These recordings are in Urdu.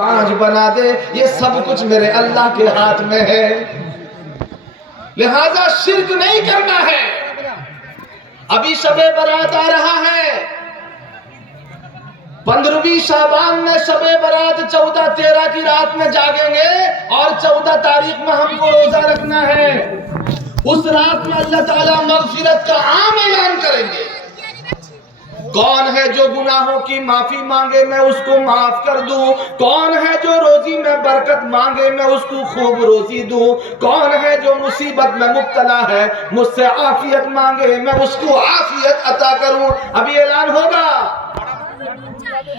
5 بنا دے، یہ سب کچھ میرے اللہ کے ہاتھ میں ہے۔ لہذا شرک نہیں کرنا ہے۔ ابھی شب برات آ رہا ہے، 15ویں شعبان میں شب برات 14 13 کی رات میں جاگیں گے اور 14 تاریخ میں ہم کو روزہ رکھنا ہے۔ اس رات میں اللہ تعالیٰ مغفرت کا عام اعلان کریں گے۔ کون ہے جو گناہوں کی معافی مانگے میں اس کو معاف کر دوں، کون ہے جو روزی میں برکت مانگے میں اس کو خوب روزی دوں، کون ہے جو مصیبت میں مبتلا ہے مجھ سے عافیت مانگے میں اس کو عافیت عطا کروں۔ ابھی اعلان ہوگا،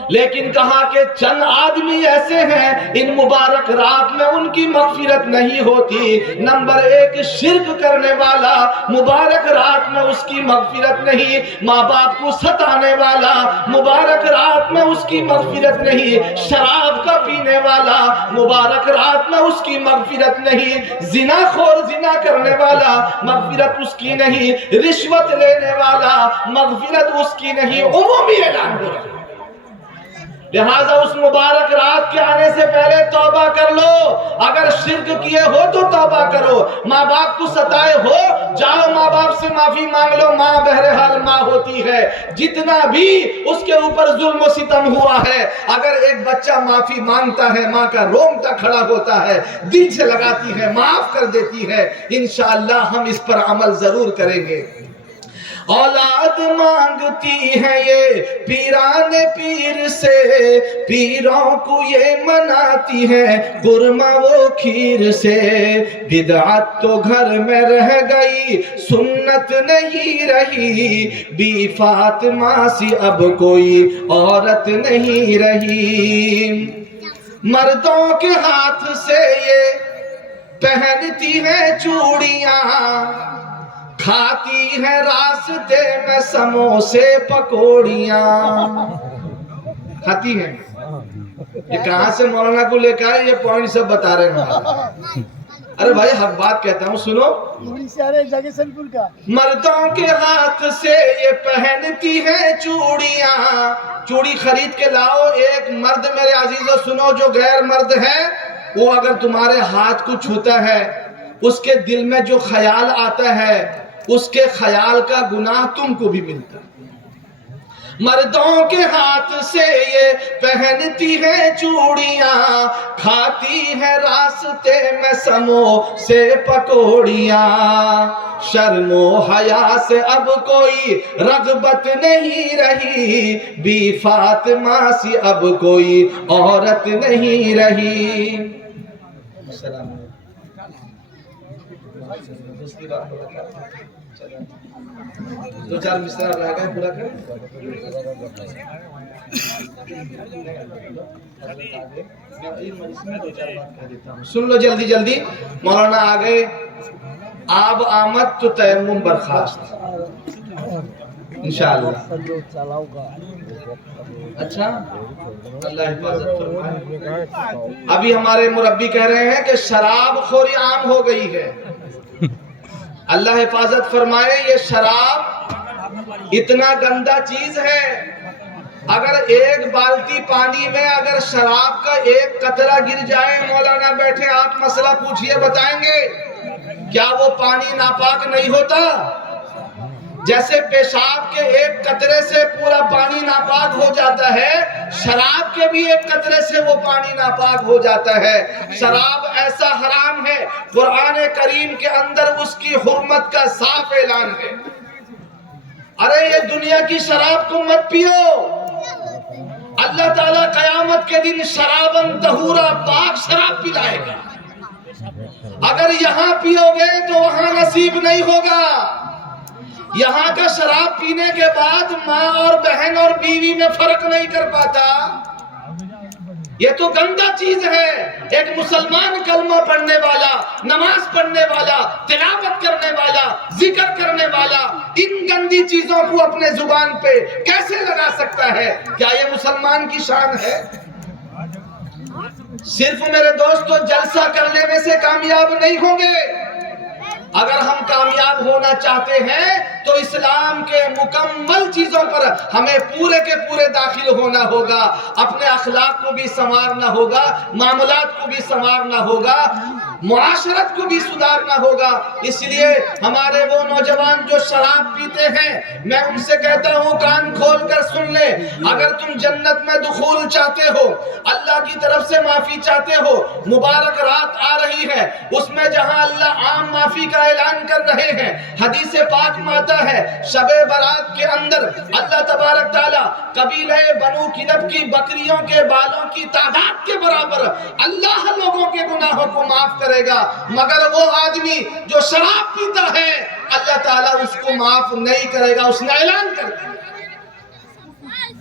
لیکن کہا کہ چند آدمی ایسے ہیں ان مبارک رات میں ان کی مغفرت نہیں ہوتی۔ نمبر 1 شرک کرنے والا، مبارک رات میں اس کی مغفرت نہیں۔ ماں باپ کو ستانے والا، مبارک رات میں اس کی مغفرت نہیں۔ شراب کا پینے والا، مبارک رات میں اس کی مغفرت نہیں۔ زنا خور زنا کرنے والا، مغفرت اس کی نہیں۔ رشوت لینے والا، مغفرت اس کی نہیں۔ عمومی اعلان ہو رہا ہے۔ لہٰذا اس مبارک رات کے آنے سے پہلے توبہ کر لو۔ اگر شرک کیے ہو تو توبہ کرو۔ ماں باپ کو ستائے ہو، جاؤ ماں باپ سے معافی مانگ لو۔ ماں بہرحال ماں ہوتی ہے، جتنا بھی اس کے اوپر ظلم و ستم ہوا ہے، اگر ایک بچہ معافی مانگتا ہے ماں کا رومتا کھڑا ہوتا ہے، دل سے لگاتی ہے، معاف کر دیتی ہے۔ انشاءاللہ ہم اس پر عمل ضرور کریں گے۔ اولاد مانگتی ہے یہ پیران پیر سے، پیروں کو یہ مناتی ہے قرمہ و کھیر سے۔ بدعت تو گھر میں رہ گئی، سنت نہیں رہی، بی فاطمہ سی اب کوئی عورت نہیں رہی۔ مردوں کے ہاتھ سے یہ پہنتی ہیں چوڑیاں، کھاتی ہے راستے میں سموسے پکوڑیاں۔ کھاتی ہیں، یہ کہاں سے مولانا کو لے کر یہ پوائنٹ سب بتا رہے ہیں۔ ارے بھائی حق بات کہتا ہوں، سنو۔ مردوں کے ہاتھ سے یہ پہنتی ہیں چوڑیاں، چوڑی خرید کے لاؤ۔ ایک مرد میرے عزیزو سنو، جو غیر مرد ہے وہ اگر تمہارے ہاتھ کو چھوتا ہے، اس کے دل میں جو خیال آتا ہے اس کے خیال کا گناہ تم کو بھی ملتا ہے۔ مردوں کے ہاتھ سے یہ پہنتی ہیں چوڑیاں، کھاتی ہیں راستے میں سموسے پکوڑیاں۔ شرم و حیا سے اب کوئی رغبت نہیں رہی، بی فاطمہ سی اب کوئی عورت نہیں رہی۔ السلام علیکم۔ دو چار مصرع رہ گئے، پورا کریں۔ سن لو جلدی جلدی، مولانا آگئے۔ آب آمد تو تیمم برخاست انشاءاللہ۔ اچھا، اللہ حفاظت فرمائے۔ ابھی ہمارے مربی کہہ رہے ہیں کہ شراب خوری عام ہو گئی ہے۔ اللہ حفاظت فرمائے، یہ شراب اتنا گندا چیز ہے، اگر ایک بالٹی پانی میں اگر شراب کا ایک قطرہ گر جائے، مولانا بیٹھے آپ مسئلہ پوچھئے بتائیں گے، کیا وہ پانی ناپاک نہیں ہوتا؟ جیسے پیشاب کے ایک قطرے سے پورا پانی ناپاک ہو جاتا ہے، شراب کے بھی ایک قطرے سے وہ پانی ناپاک ہو جاتا ہے۔ شراب ایسا حرام ہے، قرآن کریم کے اندر اس کی حرمت کا صاف اعلان ہے۔ ارے یہ دنیا کی شراب کو مت پیو، اللہ تعالیٰ قیامت کے دن شرابن طہورا پاک شراب پلائے گا۔ اگر یہاں پیو گے تو وہاں نصیب نہیں ہوگا۔ یہاں کا شراب پینے کے بعد ماں اور بہن اور بیوی میں فرق نہیں کر پاتا۔ یہ تو گندا چیز ہے۔ ایک مسلمان کلمہ پڑھنے والا، نماز پڑھنے والا، تلاوت کرنے والا، ذکر کرنے والا ان گندی چیزوں کو اپنے زبان پہ کیسے لگا سکتا ہے؟ کیا یہ مسلمان کی شان ہے؟ صرف میرے دوستو جلسہ کرنے میں سے کامیاب نہیں ہوں گے۔ اگر ہم کامیاب ہونا چاہتے ہیں تو اسلام کے مکمل چیزوں پر ہمیں پورے کے پورے داخل ہونا ہوگا. اپنے اخلاق کو بھی سنوارنا ہوگا, معاملات کو بھی سنوارنا ہوگا, معاشرت کو بھی سدھارنا ہوگا. اس لیے ہمارے وہ نوجوان جو شراب پیتے ہیں, میں ان سے کہتا ہوں کان کھول کر سن لے. اگر تم جنت میں دخول چاہتے ہو, اللہ کی طرف سے معافی چاہتے ہو, مبارک رات آ رہی ہے, اس میں جہاں اللہ عام معافی کا اعلان کر رہے ہیں, حدیث پاک میں آتا ہے شب برات کے اندر اللہ تبارک تعالیٰ قبیلہ بنو کلب کی بکریوں کے بالوں کی تعداد کے برابر اللہ لوگوں کے گناہوں کو معاف کرے گا, مگر وہ آدمی جو شراب پیتا ہے اللہ تعالیٰ اس کو معاف نہیں کرے گا. اس نے اعلان کر دیا.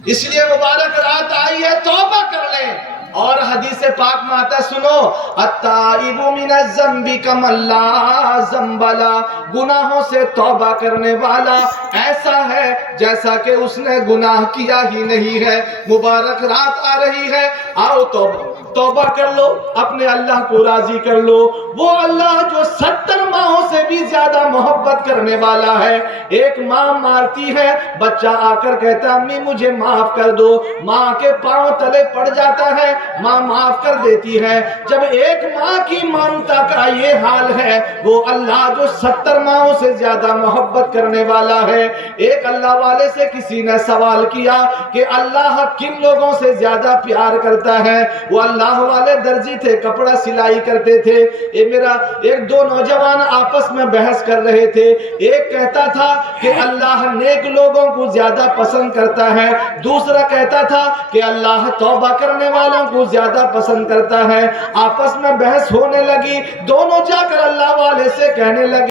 اس لیے مبارک رات آئی ہے, توبہ کر لیں. اور حدیث پاک میں آتا ہے, سنو, التائب من الذنب کمن لا ذنب لہ, گناہوں سے توبہ کرنے والا ایسا ہے جیسا کہ اس نے گناہ کیا ہی نہیں ہے. مبارک رات آ رہی ہے, آؤ توبہ کر لو, اپنے اللہ کو راضی کر لو. وہ اللہ جو 70 ماہوں سے بھی زیادہ محبت کرنے والا ہے. ایک ماں مارتی ہے, بچہ آ کر کہتا ہے امی مجھے معاف کر دو, ماں کے پاؤں تلے پڑ جاتا ہے, ماں معاف کر دیتی ہے. جب ایک ماں کی ممتا کا یہ حال ہے, وہ اللہ جو 70 ماہوں سے زیادہ محبت کرنے والا ہے. ایک اللہ والے سے کسی نے سوال کیا کہ اللہ کن لوگوں سے زیادہ پیار کرتا ہے. وہ اللہ والے درزی تھے, کپڑا سلائی کرتے تھے. ایک دو نوجوان آپس میں بحث کر رہے تھے. ایک کہتا تھا کہ اللہ نیک لوگوں کو زیادہ پسند کرتا ہے, دوسرا کہتا تھا کہ اللہ توبہ کرنے والوں کو زیادہ پسند کرتا ہے. آپس میں بحث ہونے لگی, دونوں جا کر اللہ والے سے کہنے لگے